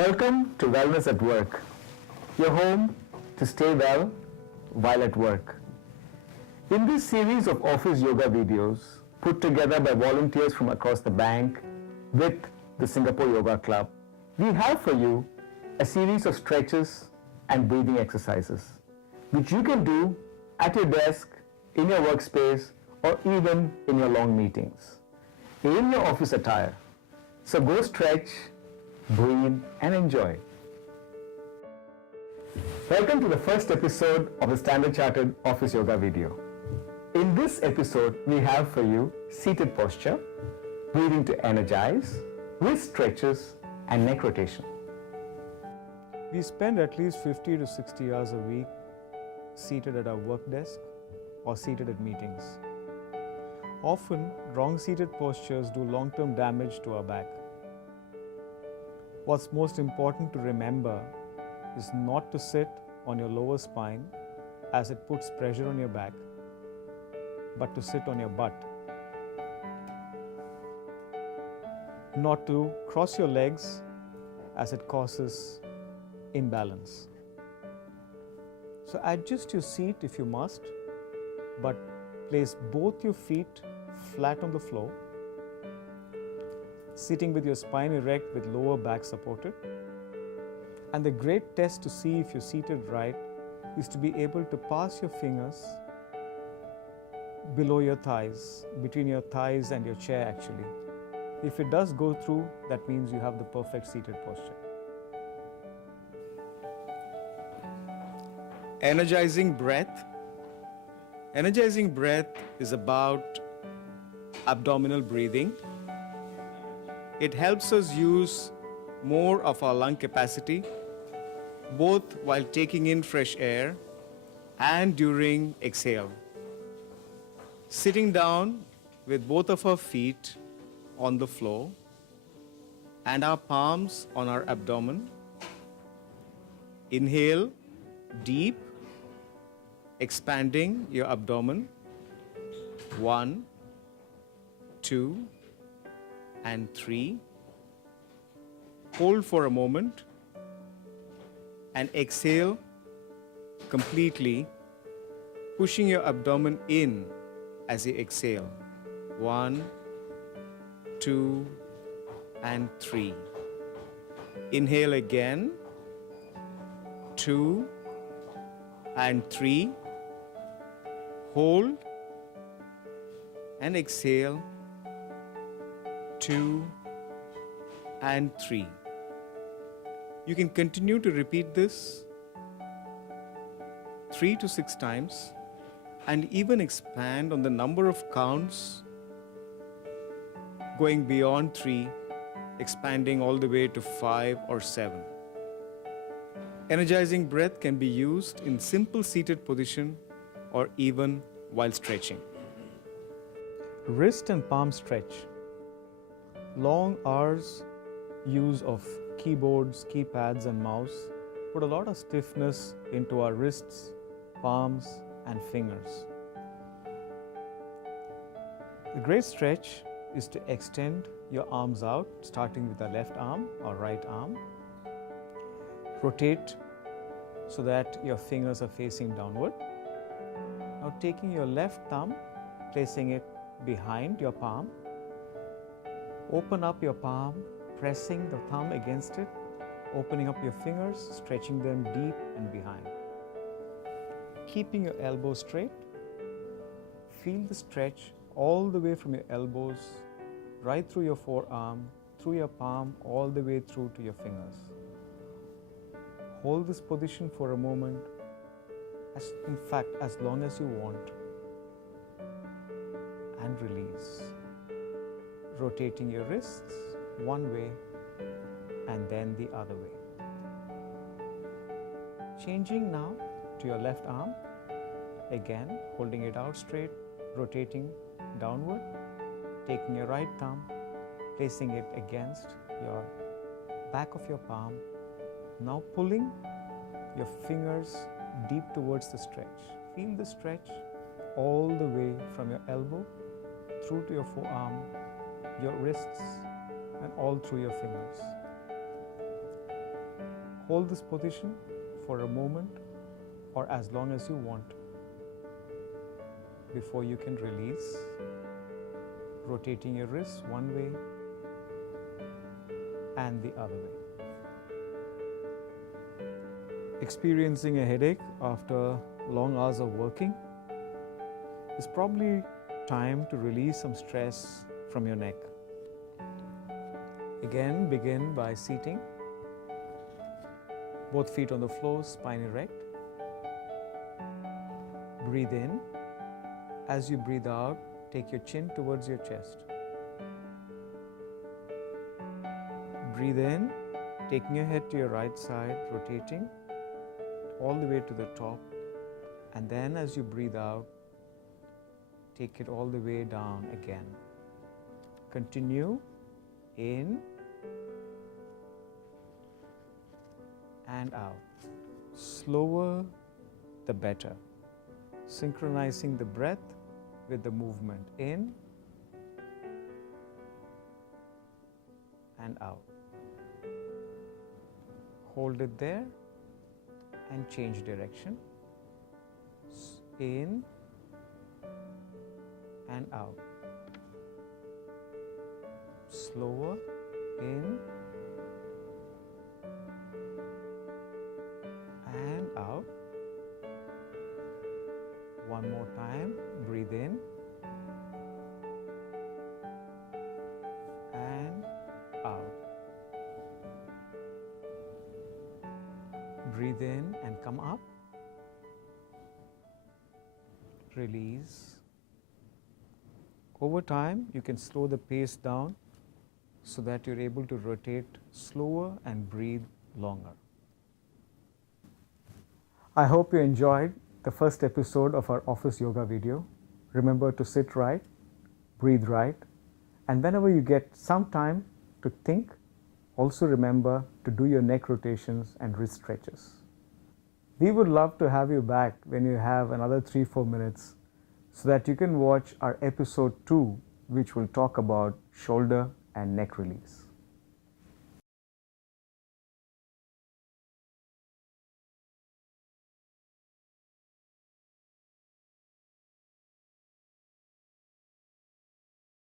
Welcome to Wellness at Work, your home to stay well while at work. In this series of office yoga videos put together by volunteers from across the bank with the Singapore Yoga Club, we have for you a series of stretches and breathing exercises, which you can do at your desk, in your workspace, or even in your long meetings, in your office attire. So go stretch, breathe, and enjoy. Welcome to the first episode of the Standard Chartered Office Yoga video. In this episode, we have for you seated posture, breathing to energize, wrist stretches, and neck rotation. We spend at least 50 to 60 hours a week seated at our work desk or seated at meetings. Often, wrong seated postures do long-term damage to our back. What's most important to remember is not to sit on your lower spine as it puts pressure on your back, but to sit on your butt. Not to cross your legs as it causes imbalance. So adjust your seat if you must, but place both your feet flat on the floor, sitting with your spine erect with lower back supported. And the great test to see if you're seated right is to be able to pass your fingers below your thighs, between your thighs and your chair actually. If it does go through, that means you have the perfect seated posture. Energizing breath. Energizing breath is about abdominal breathing. It helps us use more of our lung capacity, both while taking in fresh air and during exhale. Sitting down with both of our feet on the floor and our palms on our abdomen. Inhale deep, expanding your abdomen. 1, 2, and 3. Hold for a moment and exhale completely, pushing your abdomen in as you exhale. 1, 2, and 3. Inhale again. 2 and 3. Hold and exhale. 2 and 3. You can continue to repeat this 3 to 6 times and even expand on the number of counts, going beyond 3, expanding all the way to 5 or 7. Energizing breath can be used in simple seated position or even while stretching. Wrist and palm stretch. Long hours use of keyboards, keypads and mouse put a lot of stiffness into our wrists, palms and fingers. The great stretch is to extend your arms out, starting with the left arm or right arm. Rotate so that your fingers are facing downward. Now taking your left thumb, placing it behind your palm. Open up your palm, pressing the thumb against it, opening up your fingers, stretching them deep and behind. Keeping your elbows straight. Feel the stretch all the way from your elbows, right through your forearm, through your palm, all the way through to your fingers. Hold this position for a moment, in fact, as long as you want, and release. Rotating your wrists one way and then the other way. Changing now to your left arm, again holding it out straight, rotating downward, taking your right thumb, placing it against your back of your palm, now pulling your fingers deep towards the stretch. Feel the stretch all the way from your elbow through to your forearm, your wrists, and all through your fingers. Hold this position for a moment or as long as you want before you can release, rotating your wrists one way and the other way. Experiencing a headache after long hours of working, it's probably time to release some stress from your neck. Again, begin by seating, both feet on the floor, spine erect. Breathe in. As you breathe out, take your chin towards your chest. Breathe in, taking your head to your right side, rotating all the way to the top. And then as you breathe out, take it all the way down again. Continue in and out. Slower the better. Synchronizing the breath with the movement in and out. Hold it there and change direction. In and out. Slower, in and out. One more time, breathe in and out. Breathe in and come up. Release. Over time, you can slow the pace down so that you're able to rotate slower and breathe longer. I hope you enjoyed the first episode of our office yoga video. Remember to sit right, breathe right, and whenever you get some time to think, also remember to do your neck rotations and wrist stretches. We would love to have you back when you have another 3-4 minutes so that you can watch our episode 2, which will talk about shoulder and neck release.